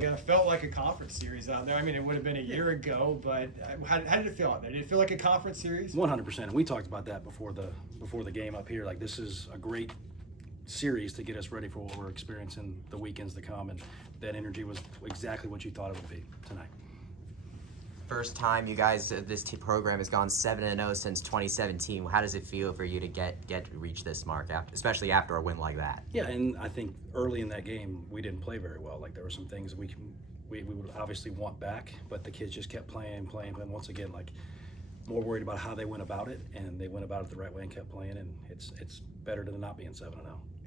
Yeah, it felt like a conference series out there. I mean, it would have been a year ago, but how did it feel out there? Did it feel like a conference series? 100%. And we talked about that before the game up here. Like, this is a great series to get us ready for what we're experiencing the weekends to come, and that energy was exactly what you thought it would be tonight. First time you guys, this program has gone 7-0 since 2017. How does it feel for you to reach this mark, especially after a win like that? Yeah, and I think early in that game we didn't play very well. Like, there were some things we would obviously want back, but the kids just kept playing. And once again, like, more worried about how they went about it, and they went about it the right way and kept playing. And it's better than not being 7-0.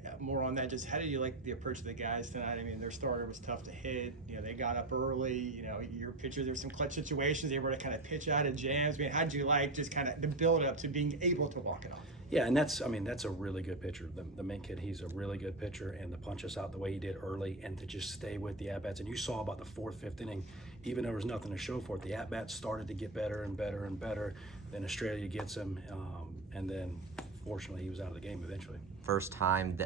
Yeah, more on that. Just how did you like the approach of the guys tonight? I mean, their starter was tough to hit. You know, they got up early. You know, your pitcher, there were some clutch situations. They were able to kind of pitch out of jams. I mean, how did you like just kind of the build up to being able to walk it off? Yeah, and that's a really good pitcher. The main kid, he's a really good pitcher, and to punch us out the way he did early and to just stay with the at-bats. And you saw about the fourth, fifth inning, even though there was nothing to show for it, the at-bats started to get better and better and better. Then Australia gets him, and then fortunately he was out of the game eventually. First time,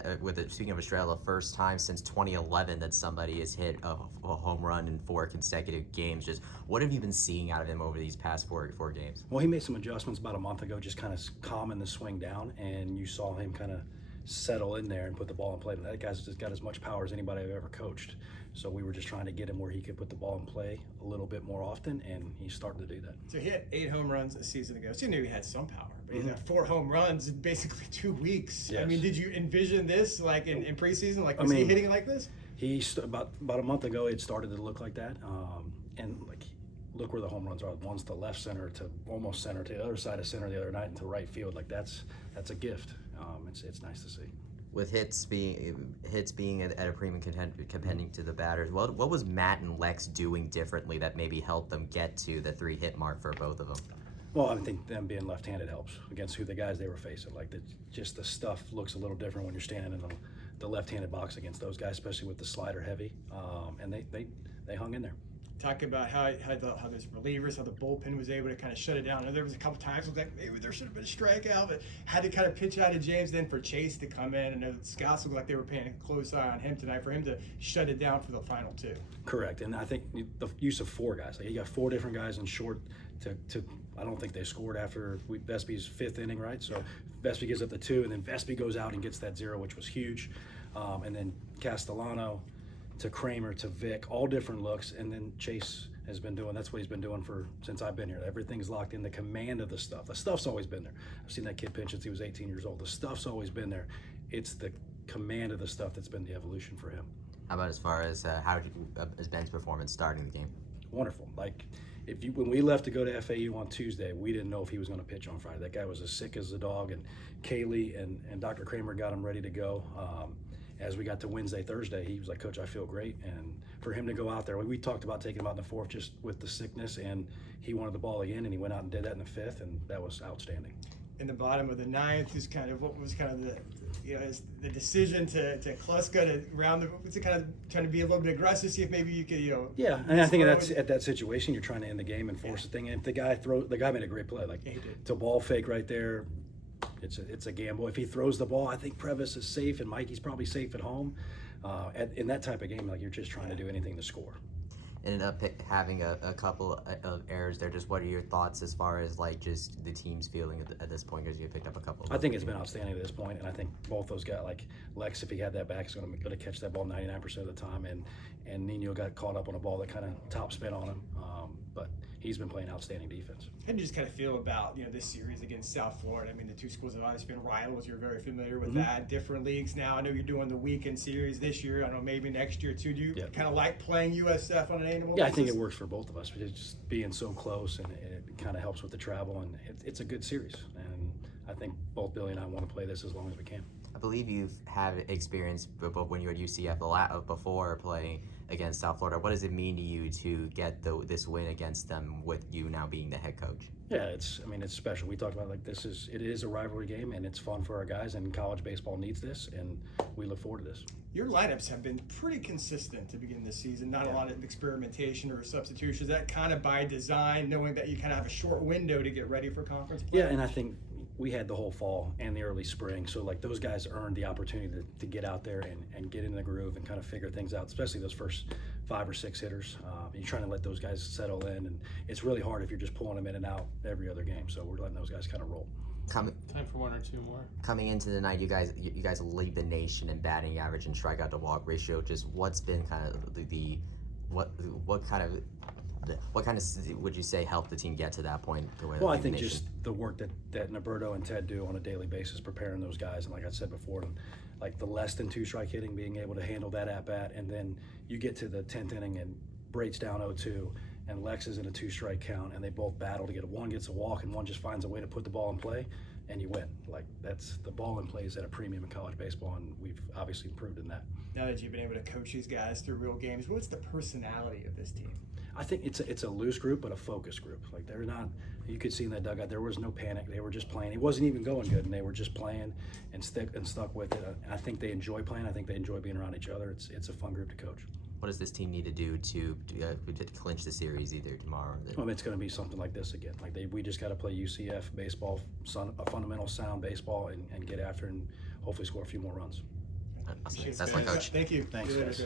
speaking of Australia, first time since 2011 that somebody has hit a home run in 4 consecutive games. Just what have you been seeing out of him over these past four games? Well, he made some adjustments about a month ago, just kind of calming the swing down, and you saw him kind of settle in there and put the ball in play. That guy's just got as much power as anybody I've ever coached. So we were just trying to get him where he could put the ball in play a little bit more often, and he's starting to do that. So he hit 8 home runs a season ago. So you knew he had some power, but he's got 4 home runs in basically 2 weeks. Yes. I mean, did you envision this like in preseason? Like, was he hitting it like this? About a month ago, it started to look like that, and like, look where the home runs are. One's to left center, to almost center, to the other side of center the other night, and to right field. Like, that's a gift. It's nice to see. With hits being at a premium contending to the batters, what was Matt and Lex doing differently that maybe helped them get to the 3-hit mark for both of them? Well, I think them being left-handed helps against who the guys they were facing. Like, just the stuff looks a little different when you're standing in the left-handed box against those guys, especially with the slider heavy, and they hung in there. Talk about how those relievers, how the bullpen was able to kind of shut it down. And there was a couple times it was like maybe there should have been a strikeout, but had to kind of pitch out of James then for Chase to come in. And the scouts looked like they were paying a close eye on him tonight for him to shut it down for the final 2. Correct, and I think the use of 4 guys. Like, you got 4 different guys in short. I don't think they scored after Vespi's 5th inning, right? So Vespi gives up the 2, and then Vespi goes out and gets that 0, which was huge. And then Castellano to Kramer to Vic, all different looks, and then Chase has been doing. That's what he's been doing since I've been here. Everything's locked in. The command of the stuff. The stuff's always been there. I've seen that kid pitch since he was 18 years old. The stuff's always been there. It's the command of the stuff that's been the evolution for him. How about as far as how is Ben's performance starting the game? Wonderful. Like, when we left to go to FAU on Tuesday, we didn't know if he was going to pitch on Friday. That guy was as sick as a dog, and Kaylee and Dr. Kramer got him ready to go. As we got to Wednesday, Thursday, he was like, "Coach, I feel great." And for him to go out there, we talked about taking him out in the 4th just with the sickness, and he wanted the ball again, and he went out and did that in the 5th, and that was outstanding. In the bottom of the 9th is kind of what was kind of the decision to Kluska to round to kind of trying to be a little bit aggressive, see if maybe you could Yeah, and I think at that situation you're trying to end the game and force the thing. And if the guy made a great play, like to ball fake right there. It's a gamble. If he throws the ball, I think Previs is safe, and Mikey's probably safe at home. In that type of game, like, you're just trying to do anything to score. Ended up having a couple of errors there. Just what are your thoughts as far as like just the team's feeling at this point, because you picked up a couple? I think it's been outstanding at this point, and I think both those guys, like Lex, if he had that back, is going to catch that ball 99% of the time, and Nino got caught up on a ball that kind of top spin on him, but he's been playing outstanding defense. How do you just kind of feel about this series against South Florida? I mean, the 2 schools have obviously been rivals. You're very familiar with that. Different leagues now. I know you're doing the weekend series this year. I know maybe next year too. Do you kind of like playing USF on an annual basis? I think it works for both of us. It's just being so close, and it kind of helps with the travel, and it's a good series. And I think both Billy and I want to play this as long as we can. I believe you've had experience when you were at UCF before playing against South Florida. What does it mean to you to get this win against them with you now being the head coach? Yeah, it's special. We talked about it is a rivalry game, and it's fun for our guys, and college baseball needs this, and we look forward to this. Your lineups have been pretty consistent to begin this season. Not a lot of experimentation or substitutions. That kind of by design, knowing that you kind of have a short window to get ready for conference play. Yeah, and I think we had the whole fall and the early spring, so like those guys earned the opportunity to get out there and get in the groove and kind of figure things out, especially those first 5 or 6 hitters. You're trying to let those guys settle in, and it's really hard if you're just pulling them in and out every other game. So we're letting those guys kind of roll. Time for 1 or 2 more. Coming into the night, you guys lead the nation in batting average and strikeout to walk ratio. Just what's been kind of what kind of would you say helped the team get to that point? Well, I think just the work that Noberto and Ted do on a daily basis, preparing those guys, and like I said before, like the less than 2 strike hitting, being able to handle that at bat, and then you get to the 10th inning and Brate's down 0-2, and Lex is in a 2 strike count, and they both battle to get one gets a walk, and one just finds a way to put the ball in play, and you win. Like that's the ball in play is at a premium in college baseball, and we've obviously improved in that. Now that you've been able to coach these guys through real games, what's the personality of this team? I think it's a loose group, but a focused group. Like they're not. You could see in that dugout there was no panic. They were just playing. It wasn't even going good, and they were just playing and stuck with it. I think they enjoy playing. I think they enjoy being around each other. It's a fun group to coach. What does this team need to do to clinch the series either tomorrow? Well, it's going to be something like this again. Like we just got to play UCF baseball, a fundamental sound baseball, and get after and hopefully score a few more runs. That's my coach. Thank you. Thanks, guys.